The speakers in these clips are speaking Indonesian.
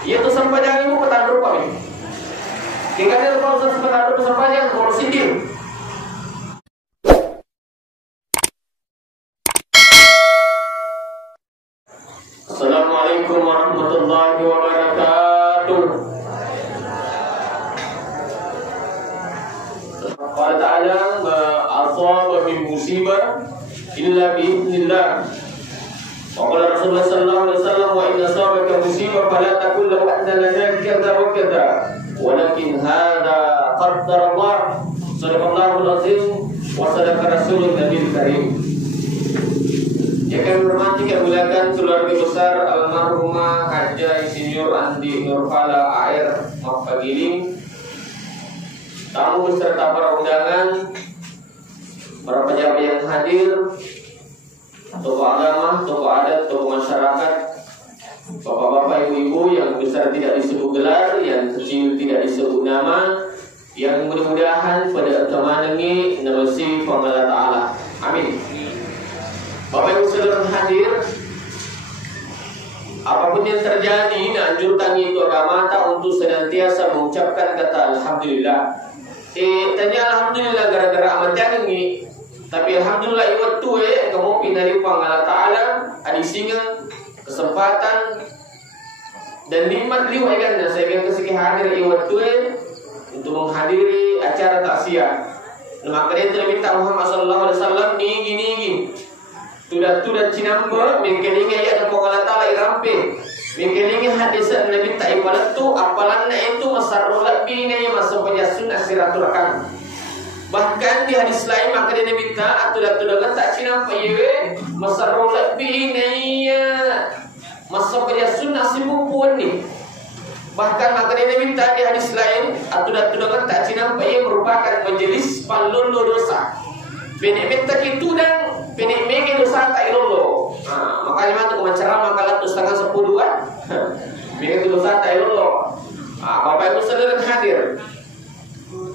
Ia tu sampajang ibu petanduk kami. Tinggalnya lupa usah petanduk sampajang kalau sindir. Assalamualaikum warahmatullahi wabarakatuh. Qala ta'ala ma asaba min musibah illa biidznillah. Wa qala Rasulullah sallallahu alaihi wasallam wa in asabaka musibah fala taqul law anna lana kadza wa kadza walakin hadza qaddara Allah. Sadaqallahul azim wa sadaqa rasulun nabiyil karim. Yang kami hormati kemuliaan keluarga besar almarhumah Haja Insinyur Andi Nurfala AR Makpagiling, tamu beserta para undangan, para pejabat yang hadir, tokoh agama, tokoh adat, tokoh masyarakat, bapak-bapak, ibu-ibu yang besar tidak disebut gelar, yang kecil tidak disebut nama, yang mudah-mudahan pada temanengi nabasi pangala ta'ala. Amin. Bapak Ibu saudara hadir, apapun yang terjadi, anjurkan itu agama tak untuk senantiasa mengucapkan kata alhamdulillah. Tanya alhamdulillah gara-gara amat ini, tapi alhamdulillah iwat tu kamu pinari pangala ta'ala, adi singa kesempatan dan nikmat liwat kan saya kesiki hadir iwat tu untuk menghadiri acara taksiah. Maka dia terminta Muhammad sallallahu alaihi wasallam ni gini. Tudah cinamba mengkelingi ayat pangala ta'ala irampe. Mengkelingi hadis Nabi tak ibarat tu apalanna itu masarul labina yang masuk pada sunnah silaturahim. Bahkan di hadis lain maka dia minta atulah tak cinamba yewe masarul labina masuk pada sunnah simbupun ni. Bahkan maka dia minta di hadis lain atulah tak cinamba ye merupakan majelis palulu dosa. Benek minta itu dan benek menge dosa tak ilolo. Makanya untuk menceramah kalau tu setengah 10 kan. Menge dosa tak ilolo. Bapak Ibu saudara hadir.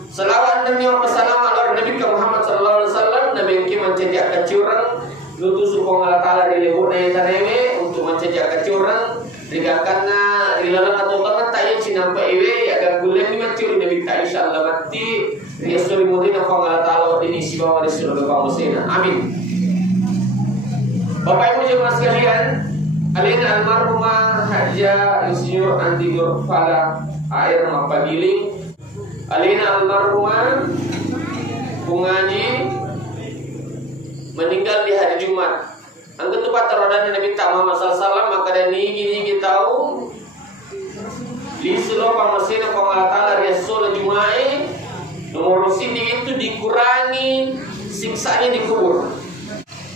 Selawat dan yang bersalam ala Nabi Muhammad sallallahu alaihi wasallam nabi yang mencegah kecurang nutus Allah taala di lehuna tarewe untuk mencegah kecurang digakanna dilalang atau banget tak cinampa ewe agar bulan ni macur Nabi ta insyaallah mati dia suri mudina Allah taala ini si bawa di surga kamusina. Amin. Bapak Ibu jemaah sekalian, alina almarhumah Haja Insinyur Andi Nurfala AR Makpagiling, alina almarhumah Pungaji meninggal di hari Jumat. Angkat tepat terodan Nabi Muhammad sallallahu maka dan gini tahu di seluruh pamasina pangala ta'ala riasul Jumae nomor sini itu dikurangi siksanya di kubur.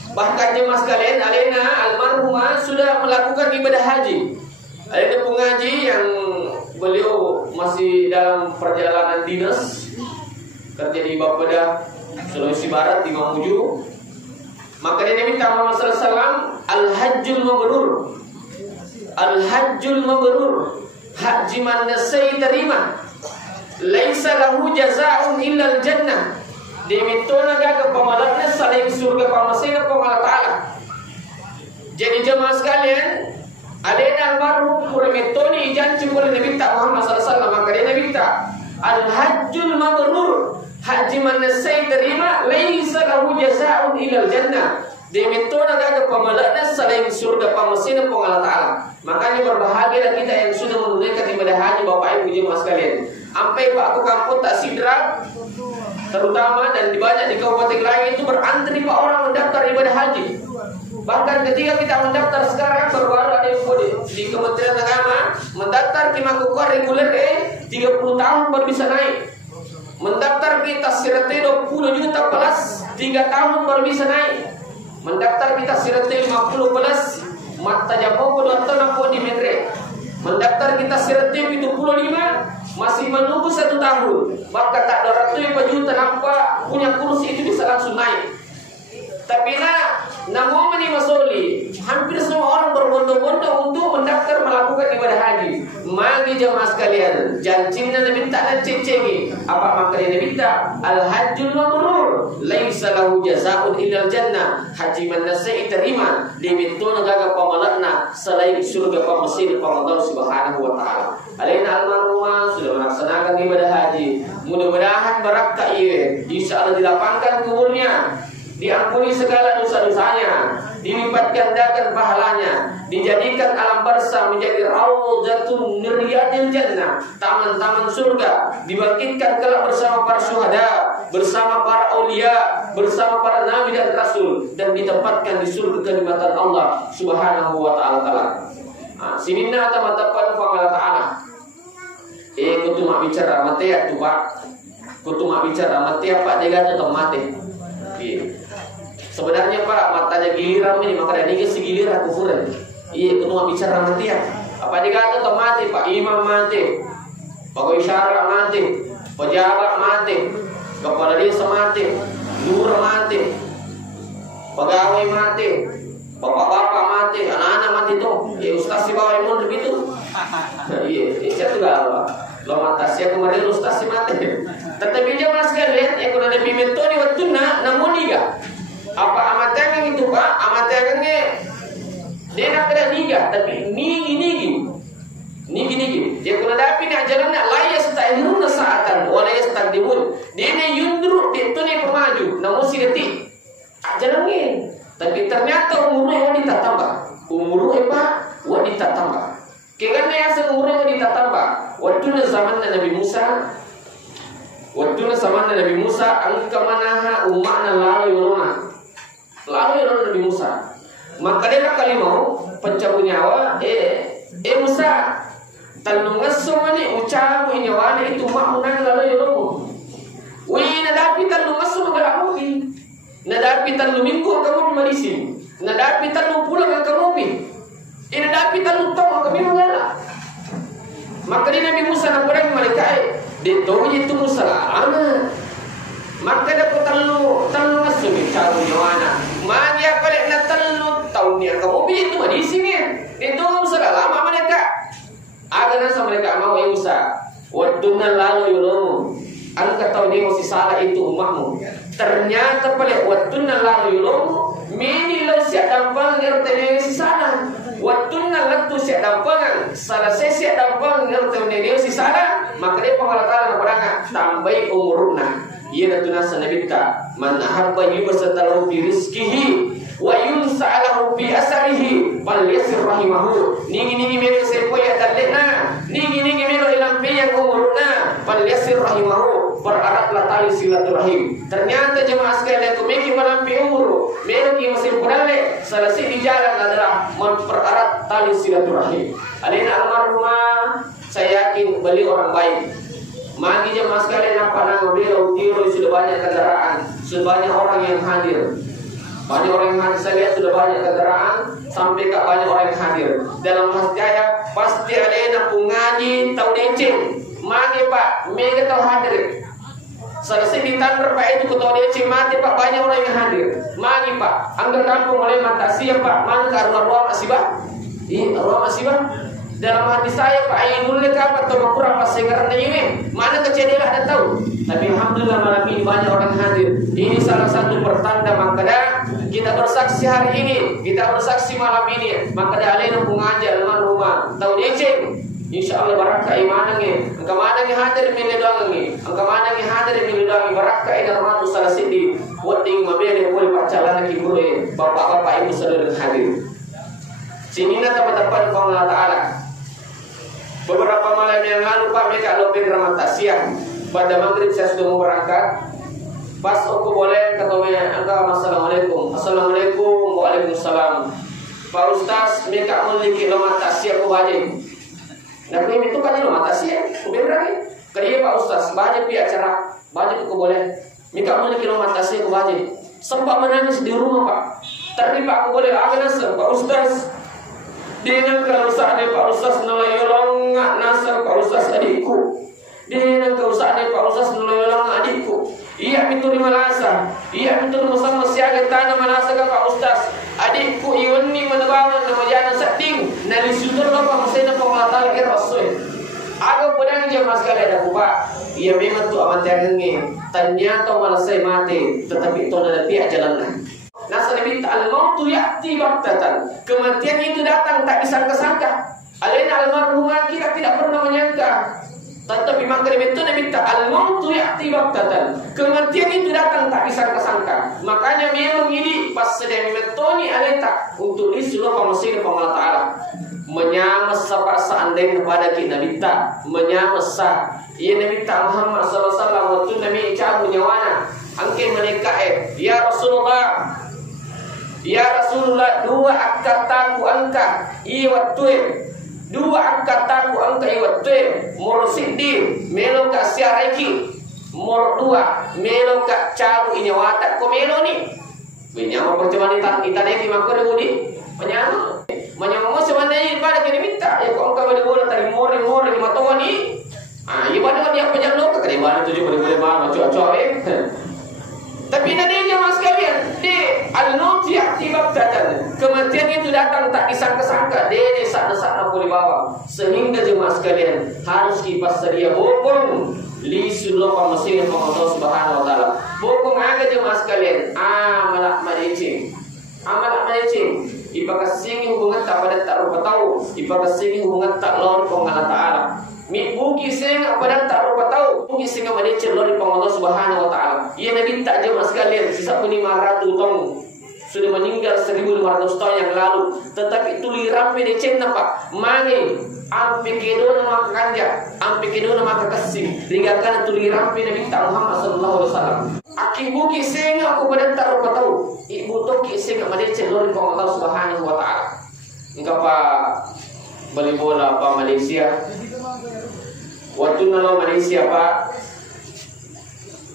Bahkan jemaah sekalian, alena almarhumah sudah melakukan ibadah haji. Alena pengaji yang beliau masih dalam perjalanan dinas kerja di Bapeda Sulawesi Barat di Mamuju. Maka dia minta Muhammad sallallahu alaihi wasallam al-hajjul mabrur. Al-hajjul mabrur. Haji man nasai terima. Laisa lahu jazaa'un illa al-jannah. Dimitona gaga pamalatnya saling surga pamasina pangala ta'ala. Jadi jemaah sekalian, alena almarhum puramitoni janji oleh Nabi Muhammad sallallahu alaihi wasallam maka dia minta al-hajjul mabrur. Haji man nasai terima laisa lahu jazaa'un illa al-jannah. Dimitona gaga pamalatnya saling surga pamasina pangala ta'ala. Makanya berbahagialah kita yang sudah menunaikan ibadah haji Bapak Ibu jemaah sekalian. Sampai Pak aku kampung tak sidra terutama dan di banyak di kabupaten lain itu berantri Pak orang mendaftar ibadah haji. Bahkan ketika kita mendaftar sekarang baru ada info di Kementerian Agama mendaftar di makukuh reguler 30 tahun baru bisa naik. Mendaftar kita tasirate 20 juta plus 3 tahun baru bisa naik. Mendaftar kita tasirate 50 plus mata japo dua tahun di Mendre. Mendaftar kita tasirate 75 masih menunggu 1 tahun. Maka tak ada 200 juta nampak punya kursi itu bisa langsung naik. Tapi namun ini masoli hampir semua orang berbondong-bondong untuk mendaftar melakukan ibadah haji. Magi jamaah sekalian, janjinya Nabi tak cencengi. Apa makanya Nabi tak? Al-hajjul mabrur laisa lahu jazaa'un illal jannah. Haji mana saya terima dimintu negaga pamalakna selain surga pamasir pamador subhanahu wa ta'ala. Alaina almarhumah sudah melaksanakan ibadah haji. Mudah-mudahan barakah ia, insya Allah dilapangkan kuburnya, diampuni segala dosa-dosanya, dilipat gandakan pahalanya, dijadikan alam barzah menjadi raudhatun min riyadil jannah, taman-taman surga, dibangkitkan kelak bersama para syuhada, bersama para aulia, bersama para nabi dan rasul, dan ditempatkan di surga kenikmatan Allah subhanahu wa ta'ala. Sininna tamatapan fa ta'ala. Kutu mak bicara mati ya tu pak. Kutu mak bicara mati apa dia kata mati. Sebenarnya pak matanya giliran ini maka dia segiliran kufuran. Kutu mak bicara mati ya. Apa dia kata mati pak, imam mati, pegawai syara mati, pejabat mati, kepala desa mati, lurah mati, pegawai mati, bapak-bapak mati, anak-anak mati tuh. Ustaz si bawa imun begitu. Saya juga apa? Lo mata saya kemarin ustaz si mati. Tetapi dia mas kalian, kalau ada pimento ni waktu namun niga. Apa amatnya yang itu pak? Amatnya yang dia nak kena niga, tapi nigi. Dia kalau ada pina jalan nak layas tak iruna saatan, walayas tak dimun. Dia ni yundru dia tu ni pemaju, namun si detik jalan ni. Tapi ternyata umurnya wanita tambah. Umurnya pak wanita tambah. Kegana yang seumurnya wanita tambah. Waktu zaman Nabi Musa, angka manaha umakna lalu yorona Nabi Musa. Maka dia nak kali mau pencabut nyawa. Musa, tanungan semua ni ucapu nyawa itu makmunan lalu yorona. Wih, nadapi tanungan semua galak mobil. Nadapi tanung minggu kamu dimarisin. Nadapi tanung pulang kamu mobil. Nadapi tanung tong kami mengalah. Maka dia Nabi Musa nak perang mereka. Dia tahu itu Musa anak. Maka dia terlalu ngasih caru nyawana. Magi apa dia nak terlalu tahu ni kamu itu di sini. Dia tahu Musa lama mereka. Agar nasa mereka mau Musa. Waktu lalu yolomu. Angkat tahu dia masih salah itu umatmu. Ternyata pada waktu lalu yolomu. Mini lo siap dampang ngerti si sana. Waktu lalu siap dampangan. Salah saya siap dampang ngerti si sana. Maka dia pengalatan berangkat tambahi umurna. Ia natuna sanabita man ahabba yubsatalahu fi rizqihi wa yunsa'alahu fi asarihi fal yasir rahimahu. Nigi mero sepoya dalena. Nigi mero ilam yang umurna fal yasir rahimahu. Beraratlah tali silaturahim. Ternyata jemaah sekalian kumiki melampi umur. Mero ki masih berale. Selesai di jalan adalah mempererat tali silaturahim. Alina almarhumah, saya yakin beliau orang baik. Magi jemaah sekalian apa nama beliau sudah banyak kendaraan, sudah banyak orang yang hadir. Banyak orang yang hadir, saya lihat sudah banyak kendaraan sampai ke banyak orang yang hadir. Dalam masjid pasti ada yang ngaji tahu denceng. Magi pak, mereka tahu hadir. Selesai ditandar pak itu ketua denceng mati pak, banyak orang yang hadir. Magi pak, anggar kampung oleh mata siap pak, mana ke arwah masih pak? Arwah masih pak? Dalam hati saya Pak Ayi mulai kapan atau kurang pas saya ini mana kejadian ada tahu. Tapi alhamdulillah malam ini banyak orang hadir. Ini salah satu pertanda makanya kita bersaksi hari ini, kita bersaksi malam ini. Maka dah alena pengajar almarhumah tahu deceng. Insyaallah barakah imanannya. Angka mana yang hadir milidangi, angka mana yang hadir milidangi barakah ida rahmatu salah sidi. Wading mabele boleh pacalan lagi boleh. Bapak-bapak ibu saudara hadir. Sinilah teman-teman Allah Taala. Beberapa malam yang lalu Pak mereka lopeng ramata siang. Pada maghrib saya sudah mau berangkat. Pas aku boleh katanya angka assalamualaikum. Assalamualaikum waalaikumsalam. Pak Ustaz mereka memiliki ramata siang aku balik. Nah ini itu kan ramata siang. Aku berani. Kerja Pak Ustaz banyak pi acara banyak aku boleh. Mereka memiliki ramata siang aku balik. Sempat menangis di rumah Pak. Terima aku boleh agak Pak Ustaz. Dengan kerusakan Pak Ustaz nelayolong nasar Pak Ustaz adikku. Dengan kerusakan Pak Ustaz nelayolong adikku. Ia pintu di Malasa. Ia pintu sama siaga tanah Malasa ke Pak Ustaz. Adikku iwani menebawan nama jana setting. Nari sudur Bapak masih nak pengatal ke Rasul. jemaah sekalian aku Pak, ia memang tu amat yang ternyata malah saya mati, tetapi itu ada tiap jalan. Nasa Nabi al-mautu ya'ti baktatan. Kematian itu datang tak disangka-sangka. Alaina almarhumah kita tidak pernah menyangka. Tetapi maka itu Nabi al-mautu ya'ti baktatan. Kematian itu datang tak disangka-sangka. Makanya memang ini pas sedang metoni aleta untuk disuruh pemesir Allah Ta'ala. Menyamas sapa seandainya kepada kita Nabi tak menyamas sah. Ia Nabi tak Muhammad SAW waktu Nabi cabut nyawana. Angke mereka ya Rasulullah. Ya Rasulullah, dua angkataku angka iwatue. Dua angkataku angka iwatue. Mor siddi melo ka siareki. Mor dua melo ka cabu ini watak ko melo ni. Benyama percuma kita neki makore budi. Menyama semana ini pada kini minta ya ko angka bade bola tadi mor di matawa ni. Ah, iya pada dia penjalo ka kene bana 7 boleh mana cocok Tapi nanti jemaah sekalian, al-maut ya'ti baktatan. Kematian itu datang tak disangka-sangka. Dia saat-saat boleh bawa. Sehingga jemaah sekalian harus kipas sedia bokong li sullo pamasirin Allah Subhanahu wa taala. Bokong aga jemaah sekalian. Amalak malicing. Amalak malicing. Ipakasingi hubungan tak pada tak rupa tahu. Ipakasingi hubungan tak lawan Allah Ta'ala. Mi buki singa pada tak rupa tahu. Buki singa malicing lawan Allah Subhanahu wa taala. Ia Nabi tak jemaah sekalian sisa 500 tahun sudah meninggal 1500 tahun yang lalu, tetapi tuli rampe de cen nampak mangi ampe kedona maka kanja ampe kedona maka kasing rigakan tuli rampe Nabi Muhammad sallallahu alaihi wasallam. Aki buki singa aku pada tak rupa tahu. Ibu toki singa malicing lawan Allah Subhanahu wa taala. Engkau Pak beli bola Pak Malaysia. Waktu nalo Malaysia Pak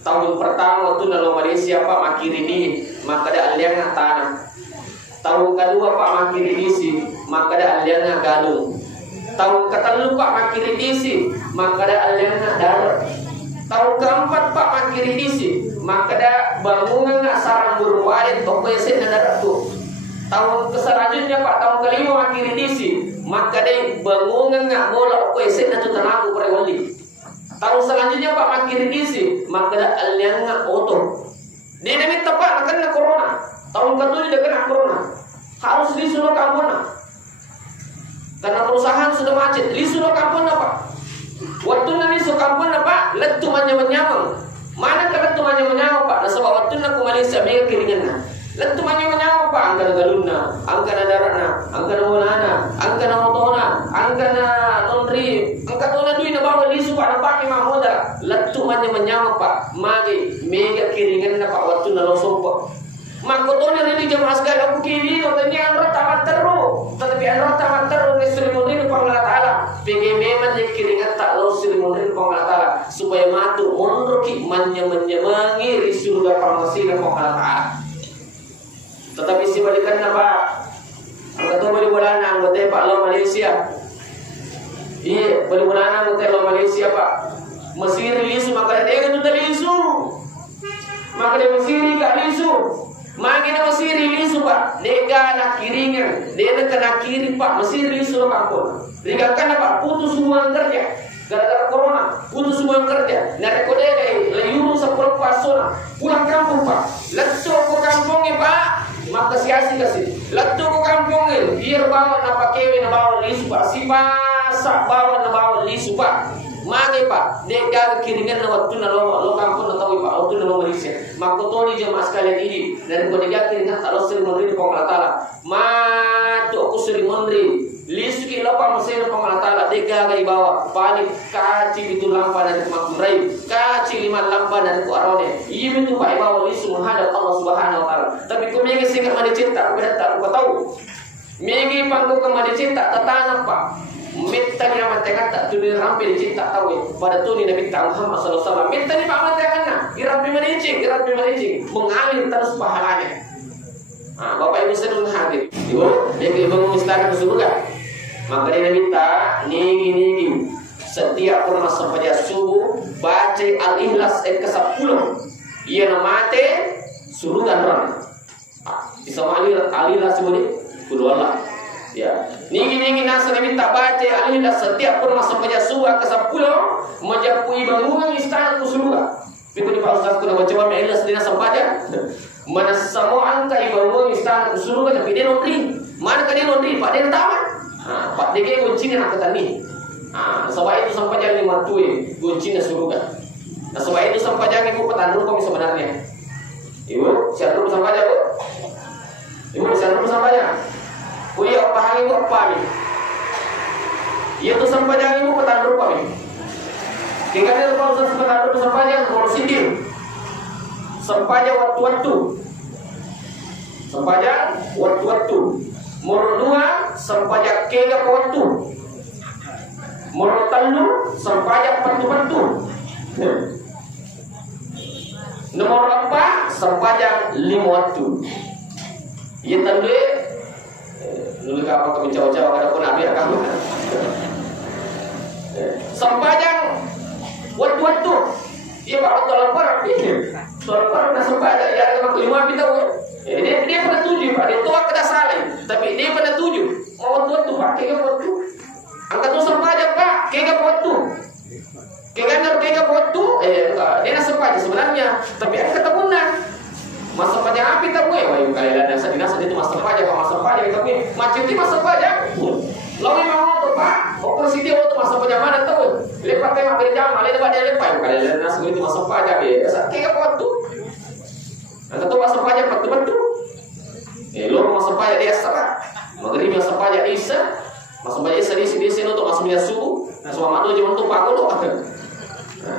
tahun pertama waktu nalo Malaysia Pak makiri di maka ada aliannya tanah. Tahun kedua Pak makiri di maka ada aliannya galung. Tahun ketiga Pak makiri di maka ada aliannya darat. Tahun keempat Pak makiri di maka ada bangunan sarang burung walet toko esen darat tu. Tahun selanjutnya Pak tahun kelima makiri di maka ada bangunan bola toko esen itu tenaga perewali. Tahun selanjutnya Pak makiri disi maka ada aliannya otot. Dia demi tepat kena corona. Tahun kedua dia kena corona. Harus disuruh kampung. Karena perusahaan sudah macet. Disuruh kampung apa? Waktu nanti suruh kampung apa? Letu menyamang. Mana ke letu menyamang Pak? Nah sebab waktu nak Malaysia mega kiringan. Letu menyamang Pak? Angkana galuna, angkana darana, angkana mulana, angkana motona, angkana laundry, angkana duit na bawa lisu Pak na pakai mahoda. Letu menyamang Pak. Magi mega kiringan na Pak waktu na losong Pak. Makotone ini jemaah sekalian aku kiri katanya an rata terus. Tetapi an rata terus ni selimunin Allah Taala. Pengen memang dia kiringan tak lo selimunin Allah Taala supaya matu monroki menyemangi di surga parmasina Allah Taala. Tetapi sebalikan apa? Angkat boleh bolana anggota Pak lo Malaysia. Iya, boleh bolana anggota lo Malaysia Pak. Mesir lisu maka dia itu lisu. Maka dia Mesir tak lisu. Magi na Mesir lisu Pak. Dega nak kiringan. Dia nak kena kiri Pak. Mesir lisu lo kampung. Rigakan Pak putus semua kerja. Gara-gara corona putus semua kerja. Nak kode layuru sepuluh pasona. Pulang kampung Pak. Leto ke kampungnya Pak. Maka siasi kasih. Leto ke kampungnya. Biar bawa na pakewe na bawa lisu Pak. Si masak bawa na bawa lisu Pak. Mage Pak, dega kiringan na waktu na lo kampung na tahu Pak, waktu na lo Malaysia. Makotoni jemaah sekalian ini dan ko dega kiringan tak lo sering mondri ko Allah Taala. Ma tu aku sering mondri. Lisu ki lo pa masih ko Allah Taala dega ga ibawa. Panik kaci itu lampa dari makmurai. Kaci 5 lampa dari ko arone. Iya itu Pak ibawa lisu menghadap Allah Subhanahu wa taala. Tapi ko mege singa mani cinta ko tak ko tahu. Mege pangko ko mani cinta tatanam Pak. Minta ni amat tengah tak tulis rampi dicinta tahu pada tu ni Nabi Muhammad SAW. Minta ni amat tengah irampi manicing mengalir terus pahalanya. Bapak Ibu sedang hadir. Ibu, dia bangun istana ke surga. Maka dia minta nigi setiap pernah sampai subuh baca Al-Ikhlas ke-10. Ia namate surga neraka. Bisa Al-Ikhlas sebut kudu Allah. Ya, nigi nasa minta baca alih setiap pernah sampai subuh ke 10 menjapui bangunan istana ku surga. Itu di Pak Ustaz kuna baca wa ilas dina sampaja. Mana semua angka bangunan istana ku surga tapi dia nondri. Mana ka dia nondri Pak dia tamat. Pak dia kuncinya nak ketani. Sebab itu sampaja ni matui kuncinya surga. Nah sebab itu sampaja ibu petanur kami sebenarnya. Ibu, siapa dulu sampaja bu? Ibu siapa dulu sampaja? Kuya pahangi mo pami. Iya tu sampaja ibu petanur kami. Kaya kalau saya petanur sampaja kalau sindir. Sampaja waktu-waktu. Sampaja waktu-waktu. Moro dua sampaja kega waktu. Moro telu sampaja waktu-waktu. Nomor 4 sampaja 5 waktu. Ia tandui dulu apa kami jauh-jauh ada pun ambil kamu. Sampajang waktu-waktu. Ia baru tolong parah ini. Tolong parah dah sampajang ya memang 5 kita. Dia pernah tuju Pak. Dia tua kena saling. Tapi dia pernah tuju. Mau waktu-waktu Pak kega waktu. Angkat tu sampajang Pak kega waktu. Kega waktu. Dia nak sampajang sebenarnya. Tapi ada ketemu nak. Masa pajak api tak boleh. Wah, kali ada dinas itu masa pajak, masa pajak tapi macam itu masa pajak. Lalu memang tu Pak. Operasi dia waktu masa pajak mana tahu? Lepas tengah berjam, ada dapat dia lepas. Kali ada dinas itu masa pajak ya. Kayak apa tu? Ada tu masa pajak betul-betul. Lo masa pajak dia salah. Maghrib masa pajak Isa. Masa pajak Isa di sini untuk masa minyak subuh. Nah, suama tu cuma tu pakai lo.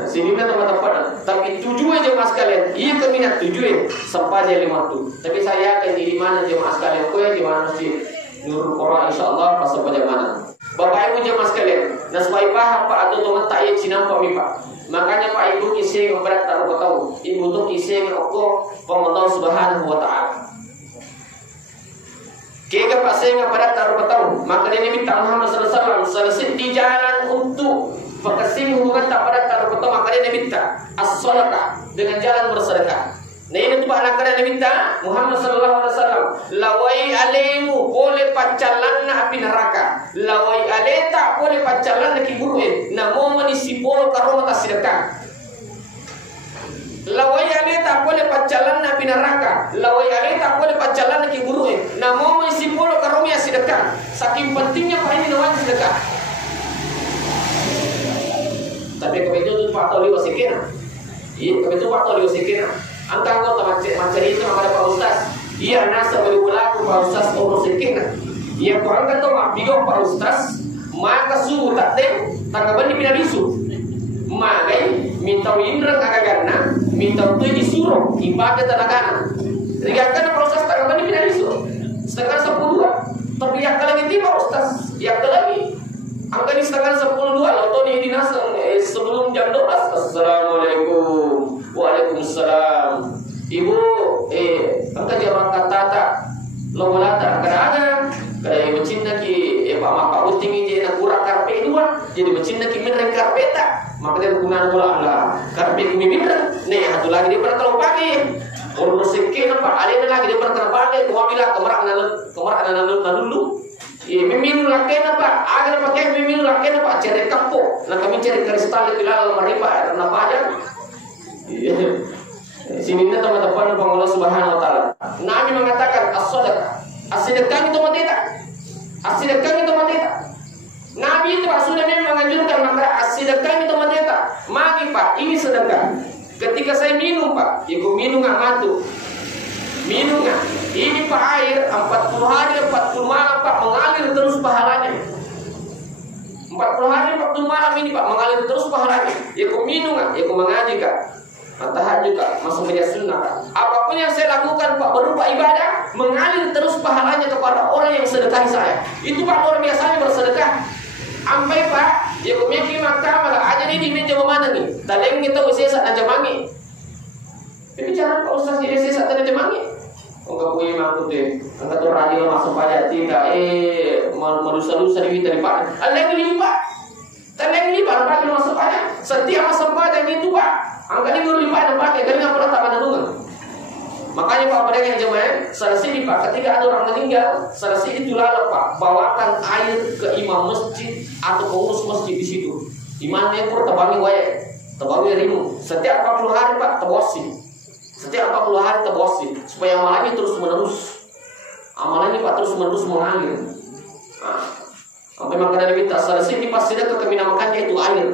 Sini teman-teman, tapi tujuan jemaah sekalian, iya keminat tujuan sampainya 5 tu. Tapi saya akan di mana jemaah sekalian, kau di mana masjid Nurul Quran insyaallah pas sampai mana. Bapak Ibu jemaah sekalian, nah supaya paham Pak atau teman tak ia Cina Pak Pak. Makanya Pak Ibu isi yang berat tak tahu. Ibu tu isi yang aku Allah Subhanahu Wa Taala. Kega Pak saya yang berat tak tahu. Makanya ini minta Muhammad sallallahu alaihi wasallam selesai di jalan untuk Pakasih hubungan tak pada taruh pertama kali dia minta as-sadaqah dengan jalan bersedekah. Nah ini tu anak kali dia minta Muhammad sallallahu alaihi wasallam lawai alaimu boleh pacalan na api neraka. Lawai aleta boleh pacalan na kiburuin. Namo manisi polo karoma ta sedekah. Lawai aleta boleh pacalan na api neraka. Lawai aleta boleh pacalan na kiburuin. Namo manisi polo karoma ya sedekah. Saking pentingnya Pak ini nawan sedekah. Tapi kami itu faktor liwa sekena. Iya, kami itu faktor liwa sekena. Angkang kau macam itu ada Pak Ustaz. Iya, nasa berulaku Pak Ustaz urus sekena. Iya, kau angkat tu mak bigong Pak Ustaz. Maka suhu tak tem, tanggapan di pinarisu. Magai minta indra kagagana, minta tu disuruh ibadah tanagana. Riakan Pak Ustaz tanggapan di pinarisu. Setengah 10. Tapi yang kali ini Pak Ustaz, yang lagi. Angka ini setengah 10.2 atau di dinas sebelum jam 12. Assalamualaikum. Waalaikumsalam. Ibu, angka jalan kata tak lomolata kadang-kadang kayak bercinta ki Pak Maka uting ini nak kurang karpet dua. Jadi bercinta ki minreng karpeta. Maka dia gunakan pula lah karpet ki minreng. Nih satu lagi dia pernah kalau pakai. Urus sekian apa? Ada lagi dia pernah pakai. Kau bilang kemarin dulu. Memilih laken apa? Agar pakai memilih laken apa? Cari kappo. Nah kami cari kristal di dalam maripa. Kenapa aja? Sini teman-teman Allah Subhanahu Wa Taala. Nabi mengatakan as-sadaqah. As-sedekah itu mateta. As-sedekah itu mateta. Nabi itu Pak sudah memang menganjurkan maka as-sedekah itu mateta. Mari Pak, ini sedekah. Ketika saya minum Pak, ibu minum nggak matu. Minum nggak? Ini Pak air 40 hari 40 malam Pak mengalir terus pahalanya. 40 hari 40 malam ini Pak mengalir terus pahalanya. Ya kau minum nggak? Ya kau mengaji Kak. Tahajud Kak, masuk media sunnah Kak. Apapun yang saya lakukan Pak berupa ibadah mengalir terus pahalanya kepada orang yang sedekahi saya. Itu Pak luar biasanya bersedekah. Sampai Pak, ya kau mikir maka malah aja ini meja mana nih? Tadi kita usia saat aja mangi. Tapi jangan Pak Ustaz jadi saat aja mangi. Enggak punya mampu deh. Angkat orang dia masuk pajak tidak. Merusak-rusak di daripada. Ada yang lipat. Ada yang lipat. Pakai masuk pajak. Setiap masuk pajak itu Pak. Angkat ini lipat dan pakai. Jadi nggak pernah tak ada dungan. Makanya Pak pedagang jemaah, selesai Pak, ketika ada orang meninggal, selesai itu lalu Pak, bawakan air ke imam masjid atau pengurus masjid di situ. Imam yang tebangi wae, tebangi rimu. Setiap 40 hari Pak tebosi. Setiap 40 hari tebosi supaya amalannya terus menerus. Amalannya Pak terus menerus mengalir. Nah, sampai maka dari minta selesai di pas sudah keminamakannya itu air.